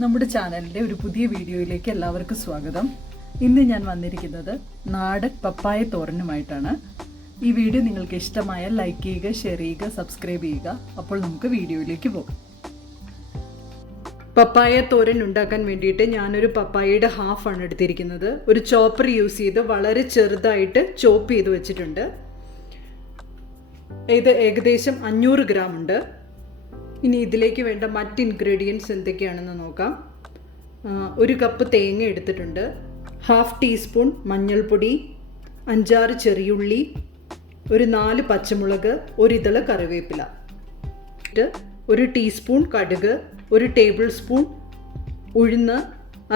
നമ്മുടെ ചാനലിൻ്റെ ഒരു പുതിയ വീഡിയോയിലേക്ക് എല്ലാവർക്കും സ്വാഗതം. ഇന്ന് ഞാൻ വന്നിരിക്കുന്നത് നാടൻ പപ്പായ തോരനുമായിട്ടാണ്. ഈ വീഡിയോ നിങ്ങൾക്ക് ഇഷ്ടമായാൽ ലൈക്ക് ചെയ്യുക, ഷെയർ ചെയ്യുക, സബ്സ്ക്രൈബ് ചെയ്യുക. അപ്പോൾ നമുക്ക് വീഡിയോയിലേക്ക് പോകാം. പപ്പായ തോരൻ ഉണ്ടാക്കാൻ വേണ്ടിയിട്ട് ഞാനൊരു പപ്പായയുടെ ഹാഫാണ് എടുത്തിരിക്കുന്നത്. ഒരു ചോപ്പർ യൂസ് ചെയ്ത് വളരെ ചെറുതായിട്ട് ചോപ്പ് ചെയ്ത് വെച്ചിട്ടുണ്ട്. ഇത് ഏകദേശം 500 ഗ്രാം ഉണ്ട്. ഇനി ഇതിലേക്ക് വേണ്ട മറ്റ് ഇൻഗ്രീഡിയൻസ് എന്തൊക്കെയാണെന്ന് നോക്കാം. 1 കപ്പ് തേങ്ങ എടുത്തിട്ടുണ്ട്, 1/2 ടീസ്പൂൺ മഞ്ഞൾപ്പൊടി, 5-6 ചെറിയുള്ളി, ഒരു 4 പച്ചമുളക്, 1 ഇതള് കറിവേപ്പില, 1 ടീസ്പൂൺ കടുക്, 1 ടേബിൾ സ്പൂൺ ഉഴുന്ന്,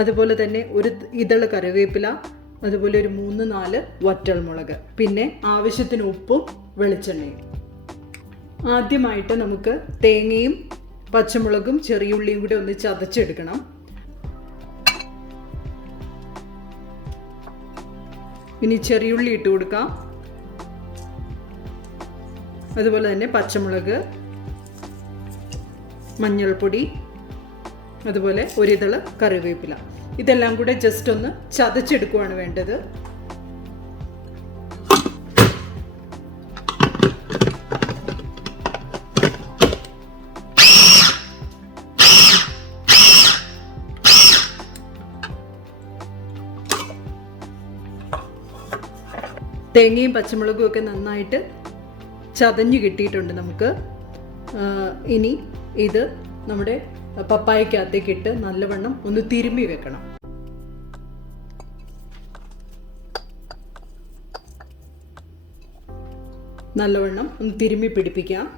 അതുപോലെ തന്നെ 1 ഇതള് കറിവേപ്പില, അതുപോലെ ഒരു 3-4 വറ്റൽമുളക്, പിന്നെ ആവശ്യത്തിന് ഉപ്പും വെളിച്ചെണ്ണയും. ആദ്യമായിട്ട് നമുക്ക് തേങ്ങയും പച്ചമുളകും ചെറിയുള്ളിയും കൂടി ഒന്ന് ചതച്ചെടുക്കണം. ഇനി ചെറിയുള്ളി ഇട്ട് കൊടുക്കാം, അതുപോലെ തന്നെ പച്ചമുളക്, മഞ്ഞൾപ്പൊടി, അതുപോലെ 1 ഇതള് കറിവേപ്പില. ഇതെല്ലാം കൂടെ ജസ്റ്റ് ഒന്ന് ചതച്ചെടുക്കുകയാണ് വേണ്ടത്. തേങ്ങയും പച്ചമുളകും ഒക്കെ നന്നായിട്ട് ചതഞ്ഞ് കിട്ടിയിട്ടുണ്ട് നമുക്ക്. ഇനി ഇത് നമ്മുടെ പപ്പായക്കകത്തേക്ക് ഇട്ട് നല്ലവണ്ണം ഒന്ന് തിരുമ്മി വെക്കണം. നല്ലവണ്ണം ഒന്ന് തിരുമ്മി പിടിപ്പിക്കാം.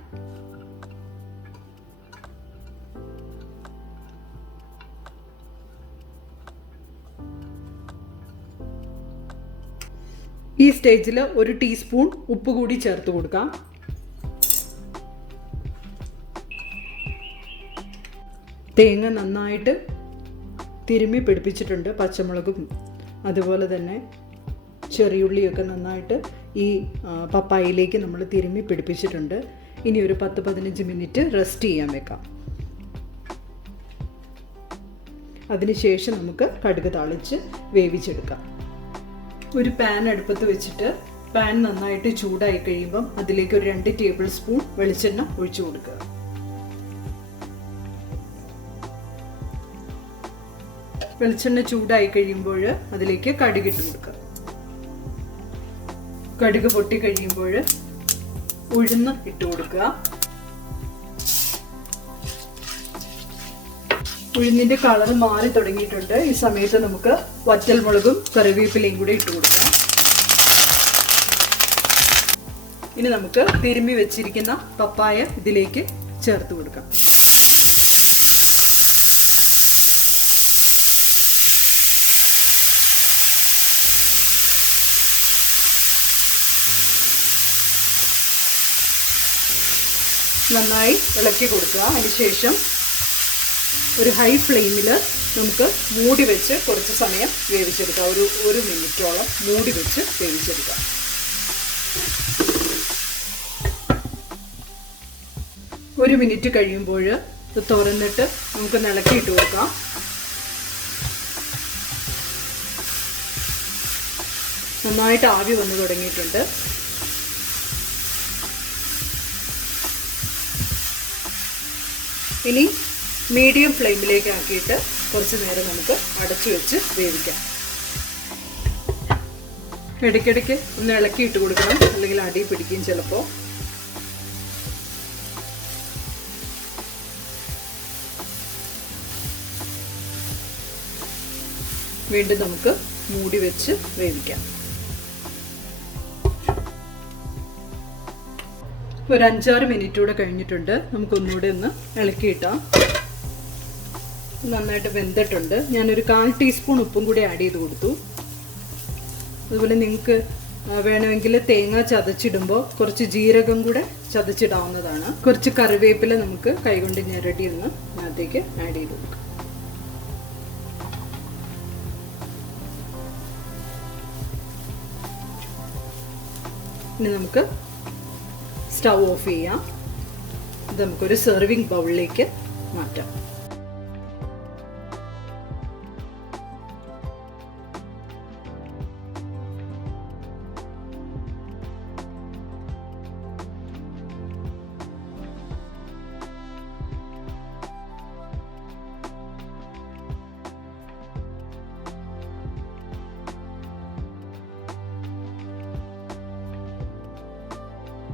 ഈ സ്റ്റേജിൽ 1 ടീസ്പൂൺ ഉപ്പ് കൂടി ചേർത്ത് കൊടുക്കാം. തേങ്ങ നന്നായിട്ട് തിരുമ്മി പിടിപ്പിച്ചിട്ടുണ്ട്. പച്ചമുളകും അതുപോലെ തന്നെ ചെറിയുള്ളിയൊക്കെ നന്നായിട്ട് ഈ പപ്പായയിലേക്ക് നമ്മൾ തിരുമ്മി പിടിപ്പിച്ചിട്ടുണ്ട്. ഇനി ഒരു 10-15 മിനിറ്റ് റെസ്റ്റ് ചെയ്യാൻ വെക്കാം. അതിനുശേഷം നമുക്ക് കടുക് താളിച്ച് വേവിച്ചെടുക്കാം. ഒരു പാൻ അടുപ്പത്ത് വെച്ചിട്ട് പാൻ നന്നായിട്ട് ചൂടായി കഴിയുമ്പം അതിലേക്ക് ഒരു 2 ടേബിൾ സ്പൂൺ വെളിച്ചെണ്ണ ഒഴിച്ചു കൊടുക്കുക. വെളിച്ചെണ്ണ ചൂടായി കഴിയുമ്പോൾ അതിലേക്ക് കടുക് ഇട്ട് കൊടുക്കുക. കടുക് പൊട്ടി കഴിയുമ്പോൾ ഉഴുന്ന് ഇട്ട് കൊടുക്കുക. ഉഴുന്നിന്റെ കളർ മാറി തുടങ്ങിയിട്ടുണ്ട്. ഈ സമയത്ത് നമുക്ക് വറ്റൽമുളകും കറിവേപ്പിലയും കൂടി ഇട്ട് കൊടുക്കാം. ഇനി നമുക്ക് തിരുമ്മി വെച്ചിരിക്കുന്ന പപ്പായ ഇതിലേക്ക് ചേർത്ത് കൊടുക്കാം. നന്നായി ഇളക്കി കൊടുക്കുക. അതിനുശേഷം ഒരു ഹൈ ഫ്ലെയിമിൽ നമുക്ക് മൂടി വെച്ച് കുറച്ച് സമയം വേവിച്ചെടുക്കാം. ഒരു മിനിറ്റോളം മൂടി വെച്ച് വേവിച്ചെടുക്കാം. ഒരു മിനിറ്റ് കഴിയുമ്പോൾ ഇത് തുറന്നിട്ട് നമുക്ക് ഇളക്കിയിട്ട് കൊടുക്കാം. നന്നായിട്ട് ആവി വന്നു തുടങ്ങിയിട്ടുണ്ട്. ഇനി മീഡിയം ഫ്ലെയിമിലേക്ക് ആക്കിയിട്ട് കുറച്ച് നേരം നമുക്ക് അടച്ചു വെച്ച് വേവിക്കാം. ഇടയ്ക്കിടയ്ക്ക് ഒന്ന് ഇളക്കിയിട്ട് കൊടുക്കണം, അല്ലെങ്കിൽ അടി പിടിക്കും ചിലപ്പോൾ. വീണ്ടും നമുക്ക് മൂടി വെച്ച് വേവിക്കാം. ഒരു 5-6 മിനിറ്റ് കൂടെ കഴിഞ്ഞിട്ടുണ്ട്. നമുക്കൊന്നുകൂടെ ഒന്ന് ഇളക്കിയിട്ടാം. നന്നായിട്ട് വെന്തിട്ടുണ്ട്. ഞാനൊരു 1/4 ടീസ്പൂൺ ഉപ്പും കൂടി ആഡ് ചെയ്ത് കൊടുത്തു. അതുപോലെ നിങ്ങൾക്ക് വേണമെങ്കിൽ തേങ്ങ ചതച്ചിടുമ്പോൾ കുറച്ച് ജീരകം കൂടെ ചതച്ചിടാവുന്നതാണ്. കുറച്ച് കറിവേപ്പില നമുക്ക് കൈകൊണ്ട് ഞെരടി ഒന്ന് അതിനകത്തേക്ക് ആഡ് ചെയ്ത് കൊടുക്കാം. ഇനി നമുക്ക് സ്റ്റൗ ഓഫ് ചെയ്യാം. ഇത് നമുക്കൊരു സെർവിങ് ബൗളിലേക്ക് മാറ്റാം.